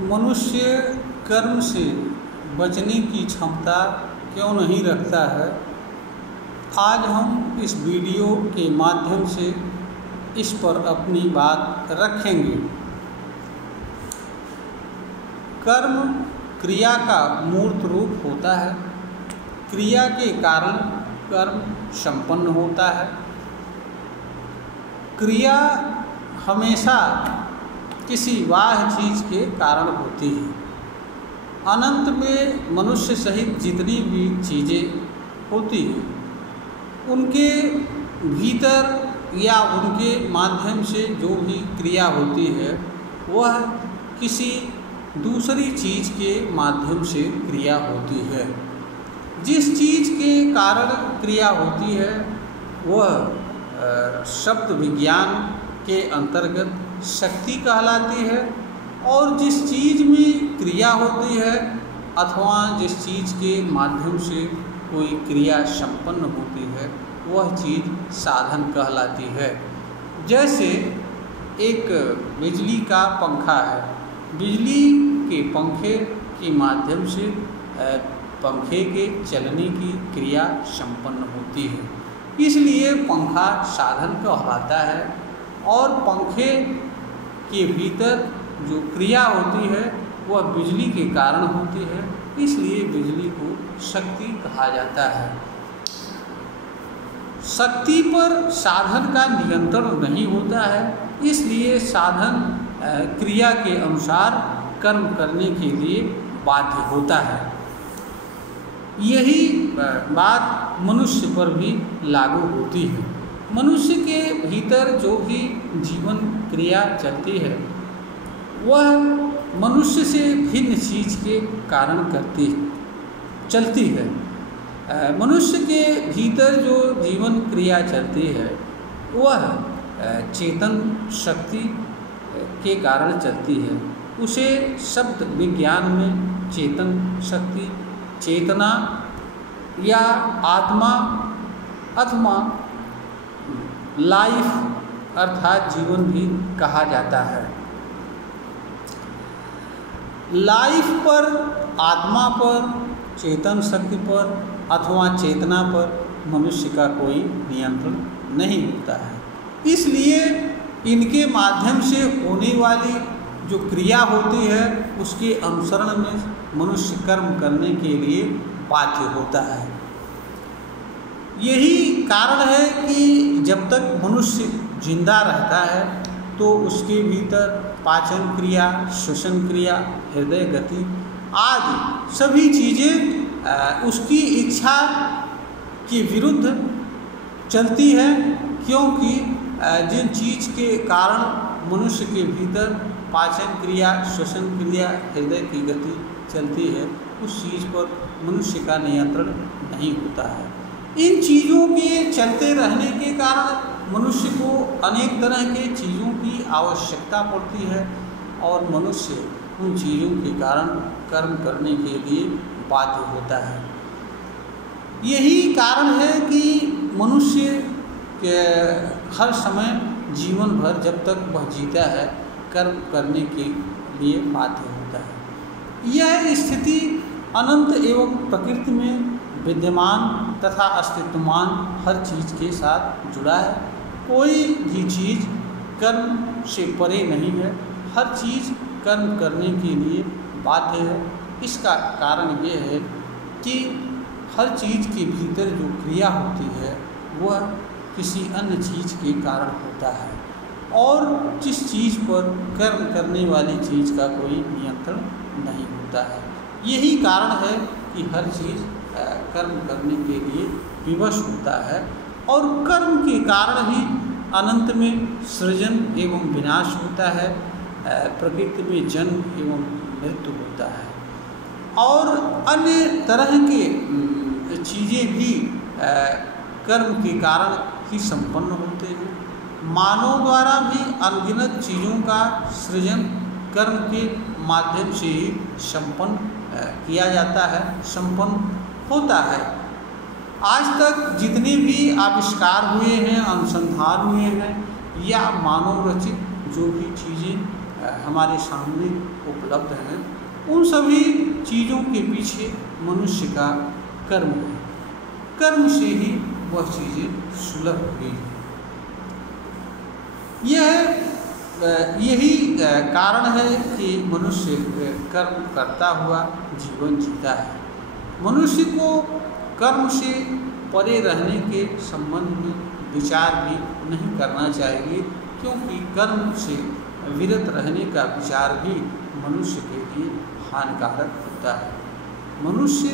मनुष्य कर्म से बचने की क्षमता क्यों नहीं रखता है। आज हम इस वीडियो के माध्यम से इस पर अपनी बात रखेंगे। कर्म क्रिया का मूर्त रूप होता है। क्रिया के कारण कर्म संपन्न होता है। क्रिया हमेशा किसी बाह्य चीज़ के कारण होती है। अनंत में मनुष्य सहित जितनी भी चीज़ें होती हैं उनके भीतर या उनके माध्यम से जो भी क्रिया होती है वह किसी दूसरी चीज़ के माध्यम से क्रिया होती है। जिस चीज़ के कारण क्रिया होती है वह शब्द विज्ञान के अंतर्गत शक्ति कहलाती है, और जिस चीज़ में क्रिया होती है अथवा जिस चीज़ के माध्यम से कोई क्रिया संपन्न होती है वह चीज़ साधन कहलाती है। जैसे एक बिजली का पंखा है। बिजली के पंखे के माध्यम से पंखे के चलने की क्रिया संपन्न होती है, इसलिए पंखा साधन कहलाता है। और पंखे के भीतर जो क्रिया होती है वह बिजली के कारण होती है, इसलिए बिजली को शक्ति कहा जाता है। शक्ति पर साधन का नियंत्रण नहीं होता है, इसलिए साधन क्रिया के अनुसार कर्म करने के लिए बाध्य होता है। यही बात मनुष्य पर भी लागू होती है। मनुष्य के भीतर जो भी जीवन क्रिया चलती है वह मनुष्य से भिन्न चीज़ के कारण चलती है। मनुष्य के भीतर जो जीवन क्रिया चलती है वह चेतन शक्ति के कारण चलती है। उसे शब्द विज्ञान में चेतन शक्ति, चेतना या आत्मा अथवा लाइफ अर्थात जीवन भी कहा जाता है। लाइफ पर, आत्मा पर, चेतन शक्ति पर अथवा चेतना पर मनुष्य का कोई नियंत्रण नहीं होता है, इसलिए इनके माध्यम से होने वाली जो क्रिया होती है उसके अनुसरण में मनुष्य कर्म करने के लिए बाध्य होता है। यही कारण है कि जब तक मनुष्य जिंदा रहता है तो उसके भीतर पाचन क्रिया, श्वसन क्रिया, हृदय गति आदि सभी चीज़ें उसकी इच्छा के विरुद्ध चलती है, क्योंकि जिन चीज़ के कारण मनुष्य के भीतर पाचन क्रिया, श्वसन क्रिया, हृदय की गति चलती है उस चीज़ पर मनुष्य का नियंत्रण नहीं होता है। इन चीज़ों के चलते रहने के कारण मनुष्य को अनेक तरह के चीज़ों की आवश्यकता पड़ती है और मनुष्य उन चीज़ों के कारण कर्म करने के लिए बाध्य होता है। यही कारण है कि मनुष्य के हर समय जीवन भर जब तक वह जीता है कर्म करने के लिए बाध्य होता है। यह स्थिति अनंत एवं प्रकृति में विद्यमान तथा अस्तित्वमान हर चीज़ के साथ जुड़ा है। कोई भी चीज़ कर्म से परे नहीं है, हर चीज़ कर्म करने के लिए बाध्य है। इसका कारण ये है कि हर चीज़ के भीतर जो क्रिया होती है वह किसी अन्य चीज़ के कारण होता है, और जिस चीज़ पर कर्म करने वाली चीज़ का कोई नियंत्रण नहीं होता है। यही कारण है कि हर चीज़ कर्म करने के लिए विवश होता है, और कर्म के कारण ही अनंत में सृजन एवं विनाश होता है, प्रकृति में जन्म एवं मृत्यु होता है, और अन्य तरह के चीज़ें भी कर्म के कारण ही संपन्न होते हैं। मानव द्वारा भी अनगिनत चीज़ों का सृजन कर्म के माध्यम से ही संपन्न किया जाता है, संपन्न होता है। आज तक जितने भी आविष्कार हुए हैं, अनुसंधान हुए हैं या मानव रचित जो भी चीज़ें हमारे सामने उपलब्ध हैं, उन सभी चीज़ों के पीछे मनुष्य का कर्म है। कर्म से ही वह चीज़ें सुलभ हुई हैं। यही कारण है कि मनुष्य कर्म करता हुआ जीवन जीता है। मनुष्य को कर्म से परे रहने के संबंध में विचार भी नहीं करना चाहिए, क्योंकि कर्म से विरत रहने का विचार भी मनुष्य के लिए हानिकारक होता है। मनुष्य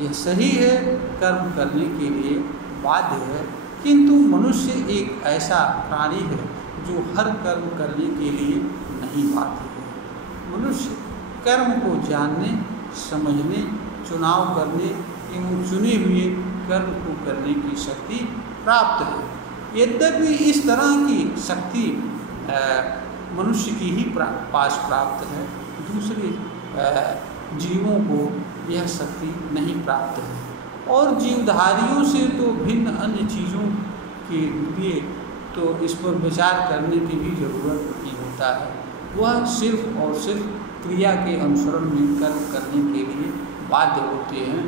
यह सही है, कर्म करने के लिए बाध्य है, किंतु मनुष्य एक ऐसा प्राणी है जो हर कर्म करने के लिए नहीं बाध्य है। मनुष्य कर्म को जानने, समझने, चुनाव करने एवं चुने हुए कर्म को करने की शक्ति प्राप्त है। यद्यपि इस तरह की शक्ति मनुष्य की ही पास प्राप्त है, दूसरे जीवों को यह शक्ति नहीं प्राप्त है। और जीवधारियों से तो भिन्न अन्य चीज़ों के लिए तो इस पर विचार करने की भी ज़रूरत नहीं होता है। वह सिर्फ और सिर्फ क्रिया के अनुसरण में कर्म करने के लिए बाध्य होते हैं।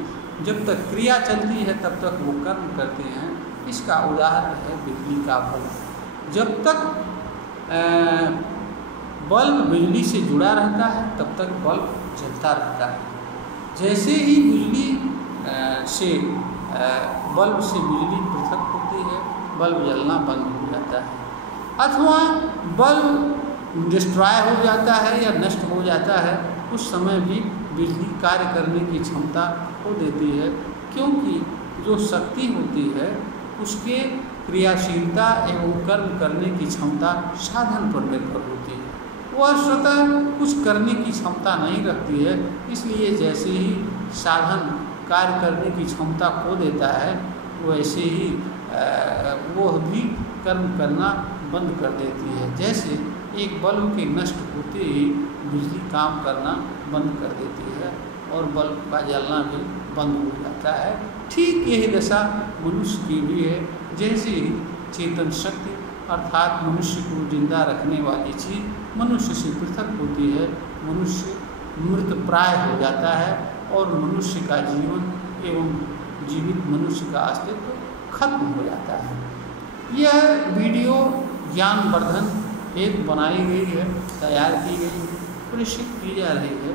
जब तक क्रिया चलती है तब तक वो कर्म करते हैं। इसका उदाहरण है बिजली का बल्ब। जब तक बल्ब बिजली से जुड़ा रहता है तब तक बल्ब जलता रहता है। जैसे ही बिजली बल्ब से बिजली पृथक होती है, बल्ब जलना बंद हो जाता है, अथवा बल्ब डिस्ट्रॉय हो जाता है या नष्ट हो जाता है, उस समय भी बिजली कार्य करने की क्षमता खो देती है, क्योंकि जो शक्ति होती है उसके क्रियाशीलता एवं कर्म करने की क्षमता साधन पर निर्भर होती है। वह स्वतः कुछ करने की क्षमता नहीं रखती है। इसलिए जैसे ही साधन कार्य करने की क्षमता खो देता है, वैसे ही वह भी कर्म करना बंद कर देती है। जैसे एक बल्ब के नष्ट होते ही बिजली काम करना बंद कर देती है और बल्ब का जलना भी बंद हो जाता है। ठीक यही दशा मनुष्य की भी है। जैसे ही चेतन शक्ति अर्थात मनुष्य को जिंदा रखने वाली चीज़ मनुष्य से पृथक होती है, मनुष्य मृत प्राय हो जाता है और मनुष्य का जीवन एवं जीवित मनुष्य का अस्तित्व खत्म हो जाता है। यह वीडियो ज्ञानवर्धन हेतु बनाई गई है, तैयार की गई है, प्रेषित की जा रही है।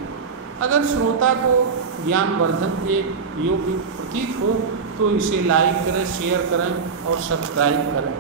अगर श्रोता को ज्ञानवर्धन के योग्य प्रतीत हो तो इसे लाइक करें, शेयर करें और सब्सक्राइब करें।